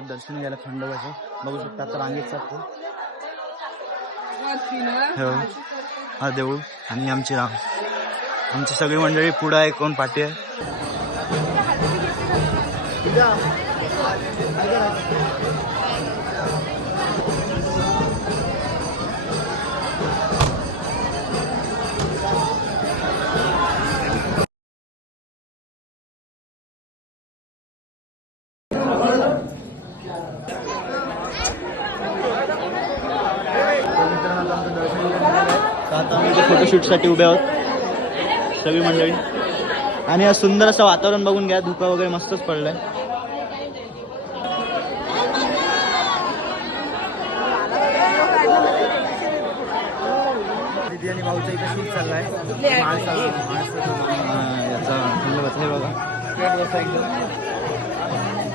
देवळात दर्शन घ्यायला खंडोबाचं. बघू शकता आता रांगेत जातो. हा देऊळ आणि आमची रांग. आमची सगळी मंडळी पुढं आहे, कोण पाठी आहे. आता आम्ही फोटोशूटसाठी उभे आहोत सगळी मंडळी. आणि हा सुंदर असं वातावरण बघून घ्या. धुका वगैरे मस्तच पडलाय. दिदी आणि भाऊचा इथे शूट चाललाय. याचा हे बघा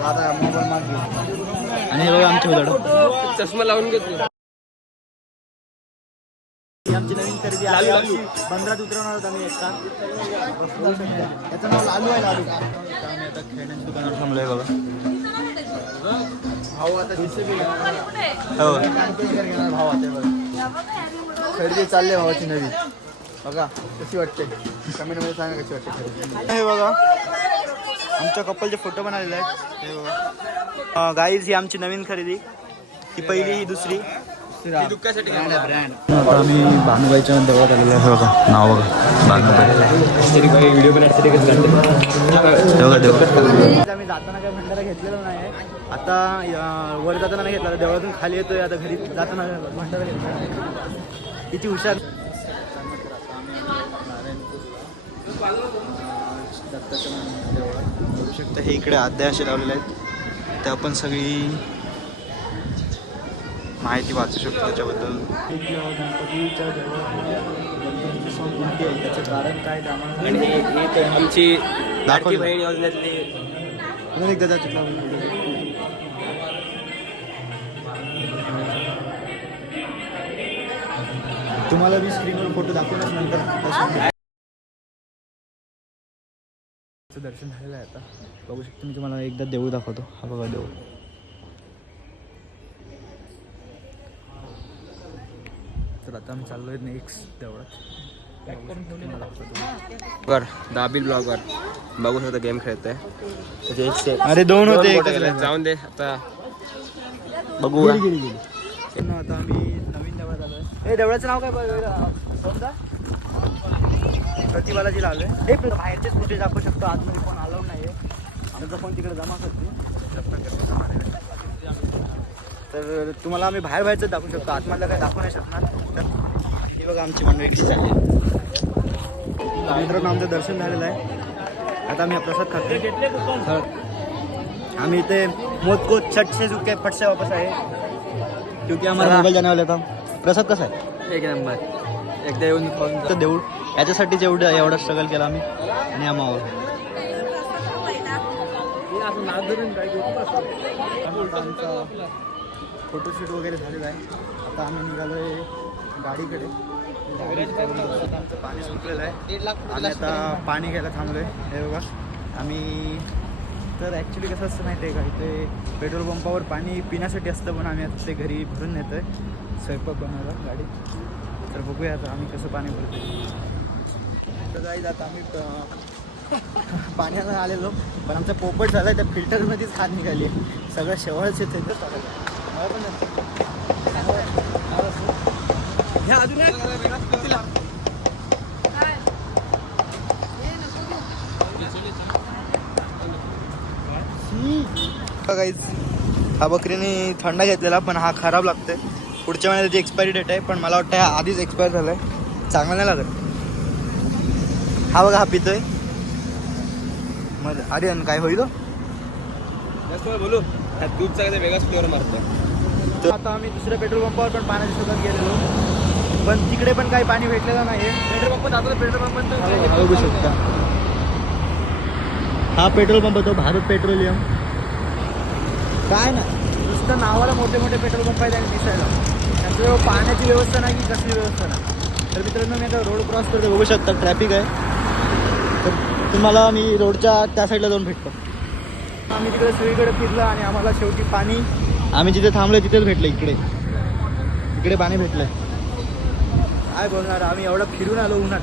आता मोबाईल माग घेऊ. आणि हे बघा आमचे उदाहरण चष्मा लावून घेतलो. आमची नवीन खरेदी आली. बंदरात उतरवणार आहोत आम्ही एकटा. त्याचं नाव लालू आहे. लालू आम्ही आता खेळण्याच्या दुकानावर थांबलोय बघा. भाऊ आता हो भाऊ आता बघा खरेदी चालले भावाची नवीन. बघा कशी वाटते कमेंटमध्ये सांगा कशी वाटते खरेदी. हे बघा आमच्या कपलचे फोटो पण आलेले आहेत. हे बघा गाईज ही आमची नवीन खरेदी. ही पहिली ही दुसरी. आता आम्ही भानुबाईच्या देवळात आलेलो आहे. बघा नाव बघा भानुबाई. व्हिडिओ बनवण्यासाठी आम्ही जाताना काही भंडारा घेतलेला नाही आहे. आता वर जाताना नाही घेतला, देवळातून खाली येतोय. आता घरी जाताना भंडारा घेतला. किती हुशार. दत्ताच्या देवळात बघू शकता. हे इकडे अध्याय असे लावलेले आहेत. ते आपण सगळी माहिती वाचू शकतो त्याच्याबद्दल. गणपतीच्या देवळात त्याचं कारण काय आमची लाडकी बहीण योजनेतली एकदा तुम्हाला मी स्क्रीनवर फोटो दाखवूनच नंतर दर्शन झालेलं आहे. आता बघू शकतो. मी तुम्हाला एकदा देऊळ दाखवतो. हा बघा देऊळ. तर आता आम्ही चाललोय नेक्स्ट देवळात. दाबील ब्लॉगर बघू शकता गेम खेळतोय. अरे दोन होते जाऊन दे आता बघू. आता आम्ही नवीन देवळात आलोय. हे देवळाचं नाव काय कोणता प्रतिबालाजी लावलंय. हे बाहेरचेच फुटेज दाखवू शकतो. आतमध्ये फोन अलाउड नाही आहे. त्यांचा फोन तिकडे जमा करतो. तर तुम्हाला आम्ही बाहेरचं दाखवू शकतो. आतमधलं काय दाखवू नाही शकणार. तर हे बघा आमची मंडळी कशी झाली. मित्रांनो आमचं दर्शन झालेलं आहे. आता आम्ही प्रसाद खातो. आम्ही इथे मोदको छटशे चुके फटसे वापस आहे क्योंकि आम्हाला मोबाईल जाण्यावर येतात. प्रसाद कसा आहे? एक नंबर. एकदा येऊन खाऊन तर देऊळ याच्यासाठीच एवढा स्ट्रगल केला आम्ही. आणि आम्हाला आमचा फोटोशूट वगैरे झालेला आहे. आता आम्ही निघालो आहे गाडीकडे. आमचं पाणी संपलेलं आहे. आम्ही आता पाणी घ्यायला थांबलो आहे. हे बघा आम्ही तर ॲक्च्युली कसं असतं माहिती आहे का, इथे पेट्रोल पंपावर पाणी पिण्यासाठी असतं. पण आम्ही आता ते घरी भरून नेतो आहे स्वयंपाक बनवायला गाडी. तर बघूया आता आम्ही कसं पाणी भरतो. तर जाईल आता आम्ही पाण्याला आलेलो. पण आमचा पोपट झाला आहे. त्या फिल्टरमध्येच हात निघाली आहे. सगळं शेवळच येते. हा बकरीने थंडा घेतलेला पण हा खराब लागतोय. पुढच्या महिन्यात त्याची एक्सपायरी डेट आहे. पण मला वाटतं हा आधीच एक्सपायर झाला आहे. चांगला नाही लागत. हा बघा हा पितोय. मग अरे काय होईल बोलू दूधचा काय वेगळाच फ्लेवर मारतो. तर आता आम्ही दुसऱ्या पेट्रोल पंपावर पण पाण्याच्या शोधात गेलेलो. पण तिकडे पण काही पाणी भेटलेलं नाही. पेट्रोल पंप दाखवलं. पेट्रोल पंप बघू शकता. हा पेट्रोल पंप तो भारत पेट्रोलियम. काय ना नुसतं नावाला मोठे मोठे पेट्रोल पंप आहेत आणि दिसायला त्यांच्याजवळ पाण्याची व्यवस्था नाही की कसली व्यवस्था नाही. तर मित्रांनो मी आता रोड क्रॉस करतो. बघू शकता ट्रॅफिक आहे. तर तुम्हाला मी रोडच्या त्या साईडला जाऊन भेटतो. आम्ही तिकडे सगळीकडे फिरलो आणि आम्हाला शेवटी पाणी आम्ही जिथे थांबलो तिथेच भेटलं. इकडे पाणी भेटलं. काय बोलणार, आम्ही एवढं फिरून आलो उन्हात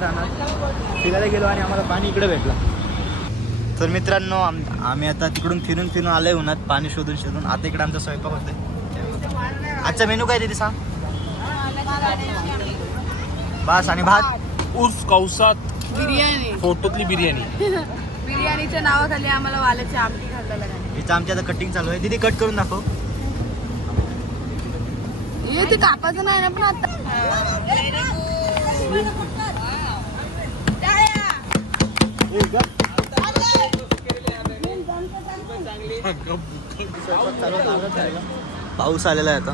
फिरायला गेलो आणि आम्हाला पाणी इकडे भेटलं. तर मित्रांनो आम्ही आता तिकडून फिरून आलोय उन्हात पाणी शोधून. आता इकडे आमचा स्वयंपाक होतोय. आजचा मेनू काय तिथे सांग. बस आणि भात ऊस कौसात बिर्याणी. फोटोतली बिर्याणी. बिर्याणीच्या नावाखाली आम्हाला वालाची आमटी घालायला लागली. इथं आमची आता कटिंग चालू आहे. दीदी कट करून दाखव. हे ते कापायचं नाही ना पण आता. पाऊस आलेला आहे आता.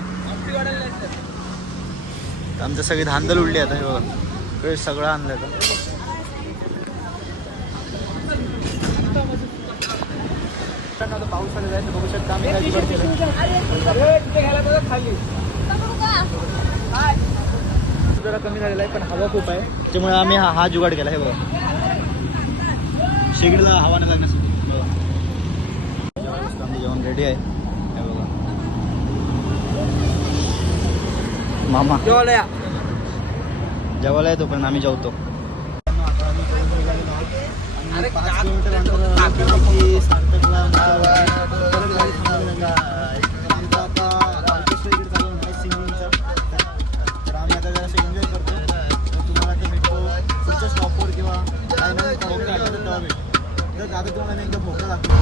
आमचं सगळी धांदल उडली आता. हे बघा सगळं आणलं आता. पाऊस आलेला आहे. बघू शकता आम्ही काय जुगाड केलं. जरा कमी झालेला आहे पण हवा खूप आहे त्याच्यामुळे आम्ही हा जुगाड केला. हे बघा शेगडीला हवा नाही लागण्यासाठी. आमचं जेवण रेडी आहे. हे बघा मामा जेवायला येतो पण आम्ही जेवतो. 5 किलोमीटर अंतर की सार्थकला परत गाडी थांबवली. आमचा आता ऑर्केस्ट्रा इकडे चालू आहे सिंगिंगचा. तर आम्ही आता जरासं एन्जॉय करतो. तर तुम्हाला ते भेटतो पुढच्या स्टॉपवर किंवा काय नाही तेव्हा भेटतो. तर आता तुम्हाला मी एकदा भोका दाखवतो.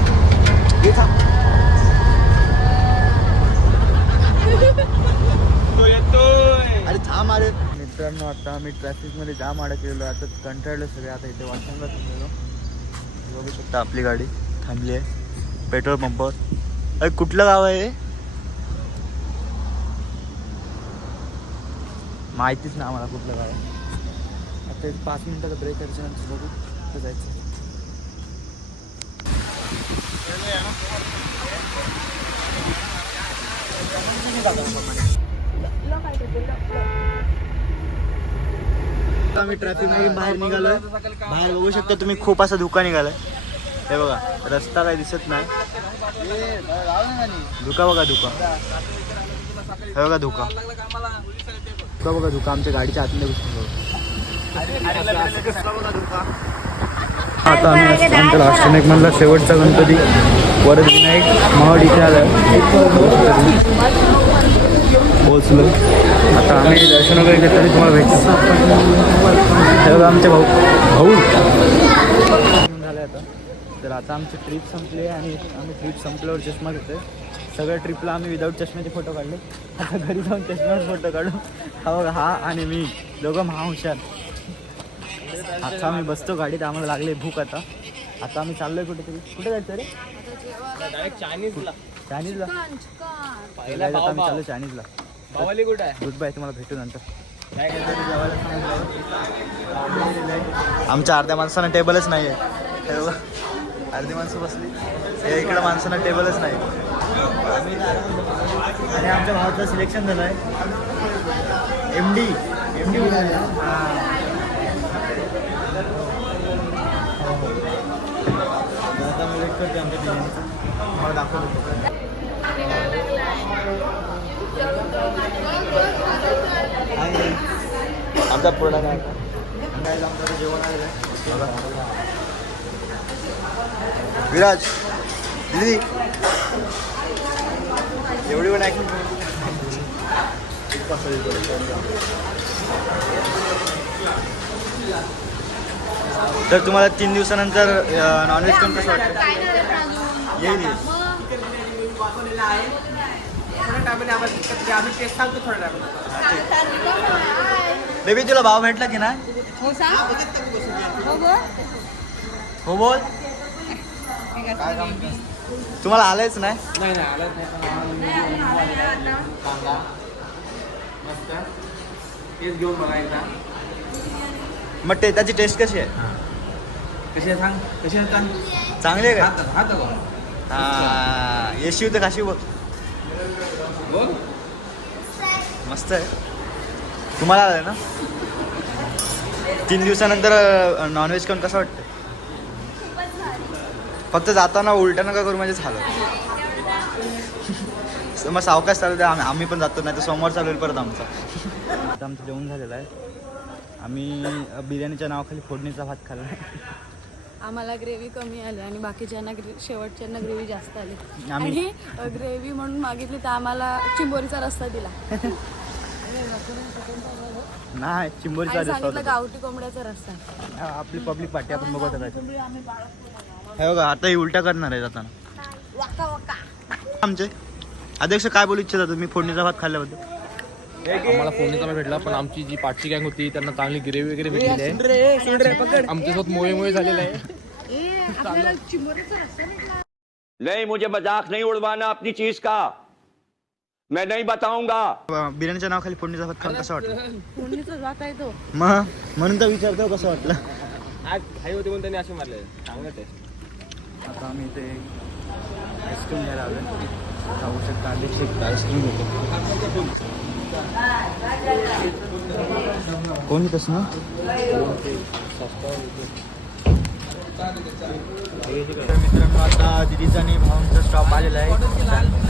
अरे थांब अरे. मित्रांनो आता आम्ही ट्रॅफिकमध्ये जाम अडकलेलो. आता कंटाळलो सगळे. आता इथे वाशिमला थांबलेलो. बघू शकता आपली गाडी थांबली आहे पेट्रोल पंपावर. अरे कुठलं गाव आहे हे माहितीच ना आम्हाला कुठलं गाव आहे. आता 5 मिनिटाचा ब्रेक आहे त्याच्यानंतर बघू कुठं जायचं. आम्ही ट्रॅफिक मध्ये बाहेर निघालोय. बाहेर बघू शकता तुम्ही खूप असा धुका निघालाय. हे बघा रस्ता काही दिसत नाही. धुका बघा धुका. हे बघा धुका बघा धुका आमच्या गाडीच्या आतमध्ये बघा धुका. आता आम्ही आमच्या अष्टनाईक मधला शेवटचा गणपती वरद विनायक महड इथे आलाय. पोहोचलो. आता आम्ही दर्शन वगैरे घेतलं तरी तुम्हाला भेटतो. हे बघा आमचे भाऊ झाले आता. तर आता आमची ट्रिप संपली आहे आणि आम्ही ट्रिप संपल्यावर चष्मा घेतोय. सगळ्या ट्रिपला आम्ही विदाऊट चष्म्याचे फोटो काढले. आता घरी जाऊन चष्म्याचे फोटो काढू. हा बघा हा आणि मी दोघं महाहुशार. आता आम्ही बसतो गाडीत. आम्हाला लागले भूक. आता आम्ही चाललोय कुठेतरी. कुठे जायचं रे. चायनीजला आम्ही चाललो चायनीजला. कुठे आहे गुड बाय. तुम्हाला भेटू नंतर. आमच्या अर्ध्या माणसांना टेबलच नाही आहे. अर्धी माणसं बसली. इकडं माणसांना टेबलच नाही. आणि आमच्या भावाचं सिलेक्शन झालं आहे. एम डी आता मी वेट करते आमच्या बिर्याणीचा. मला दाखवतो. आमचा पूर्ण काय आमचं जेवण आलेलं आहे. विराज दिदी एवढी पण ॲक्टिंग. तर तुम्हाला 3 दिवसानंतर नॉनव्हेज पण कसं वाटतं. येईल बेबी. तुला भाव भेटला की नाही. हो बोल. तुम्हाला आलंयच नाही. घेऊन बघा एकदा. मग त्याची टेस्ट कशी आहे. कशी आहे सांग. कशी आहे सांग. चांगली आहे का. हा येशी तर काशी बोल. बोल. मस्त आहे. तुम्हाला आलं ना. 3 दिवसानंतर नॉनव्हेज खाऊन कसं वाटतं. फक्त जाताना उलटा नका करू म्हणजे झालं. मग सावकाश चालू द्या, आम्ही पण जातो, नाही तर सोमवार चालू होईल परत आमचा. आता आमचं जेवण झालेलं आहे. आम्ही बिर्याणीच्या नावाखाली फोडणीचा भात खाल्ला. आम्हाला ग्रेव्ही कमी आली आणि बाकीच्यांना शेवटच्यांना ग्रेव्ही जास्त आली. आम्ही- आणि ग्रेव्ही म्हणून मागितली तर आम्हाला चिंबोरीचा रस्ता दिला. नाही, चिंबोरीचा आणि रस्ता सांगितलं होता. गावठी कोंबड्याचा रस्ता. आपली पब्लिक पार्टी आपण बघत राहायचं. हे बघा आता ही उलटा करणार आहे जाताना आमचे अध्यक्ष. काय बोलू इच्छिता तुम्ही फोडणीचा भात खाल्ल्याबद्दल? आम्हाला फोडणीचा भेटला, पण आमची जी पाठची गँग होती त्यांना चांगली ग्रेव्ही वगैरे भेटलेली आहे. आमच्यासोबत मोहे झालेलं आहे. नहीं, मुझे मजाक नहीं उड़वाना अपनी चीज का, मैं नहीं बताऊंगा. बिर्याणीच्या नावाखाली फोडणीचा भात खाऊन कसं वाटलं? फोडणीचा जात आहे तो. मग म्हणून तर विचारतो कसं वाटलं. आज खाई होते म्हणून त्यांनी असे मारले. चांगलं टेस्ट. आता आम्ही इथे आईस्क्रीम घ्यायला आलो. खाऊ शकता अध्यक्ष आईस्क्रीम घेतो. कोणी तसं ना मित्रांनो, आता दिदीचा आणि भावांचा स्टॉप आलेला आहे.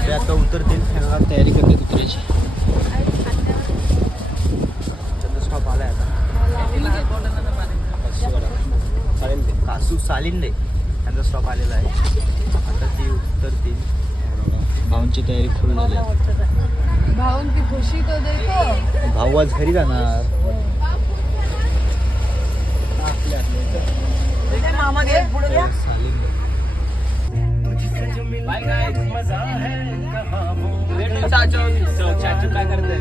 ते आता उतरतील, तयारी करतात उतरायची. त्यांचा स्टॉप आला आहे आता. कासू सालिंदे त्यांचा स्टॉप आलेला आहे. आता ती उतरतील. भावांची तयारी फुल झाली आहे. भाऊन की खुशी तो देखो. भाऊ आज घरी जाणार. मामा घे पुढे घ्या. चाचू काय करते?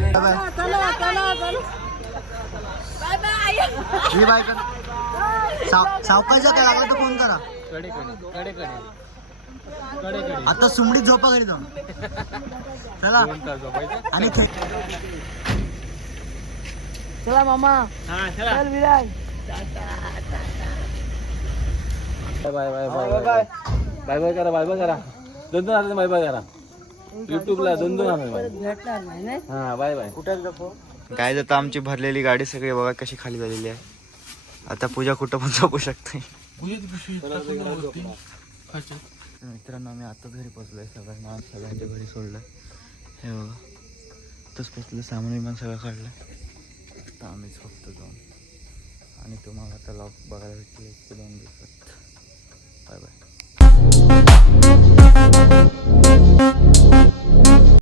सावकाशचा काय लागला तर फोन करा. आता सुमडीत झोपा घरी जाऊन. चला आणि चला मामा. चल Viraj. Bye bye bye bye bye bye करा. बाय बाय करा. 2 हजार बाय बाय करा. युट्यूबला 2 हजार. भेटणार नाही. हा बाय बाय. काय जातं आमची भरलेली गाडी सगळी बघा कशी खाली झालेली आहे. आता पूजा कुठं पण झोपू शकते. मित्रांनो, आम्ही आताच घरी पोचलोय. सगळ्यांच्या घरी सोडलं. हे बघा आताच पोचलं. सामान विमान सगळं काढलं. आता आम्हीच फक्त जाऊन आणि तुम्हाला आता लॉक बघायला भेटले 1-2 दिवसात. Bye bye.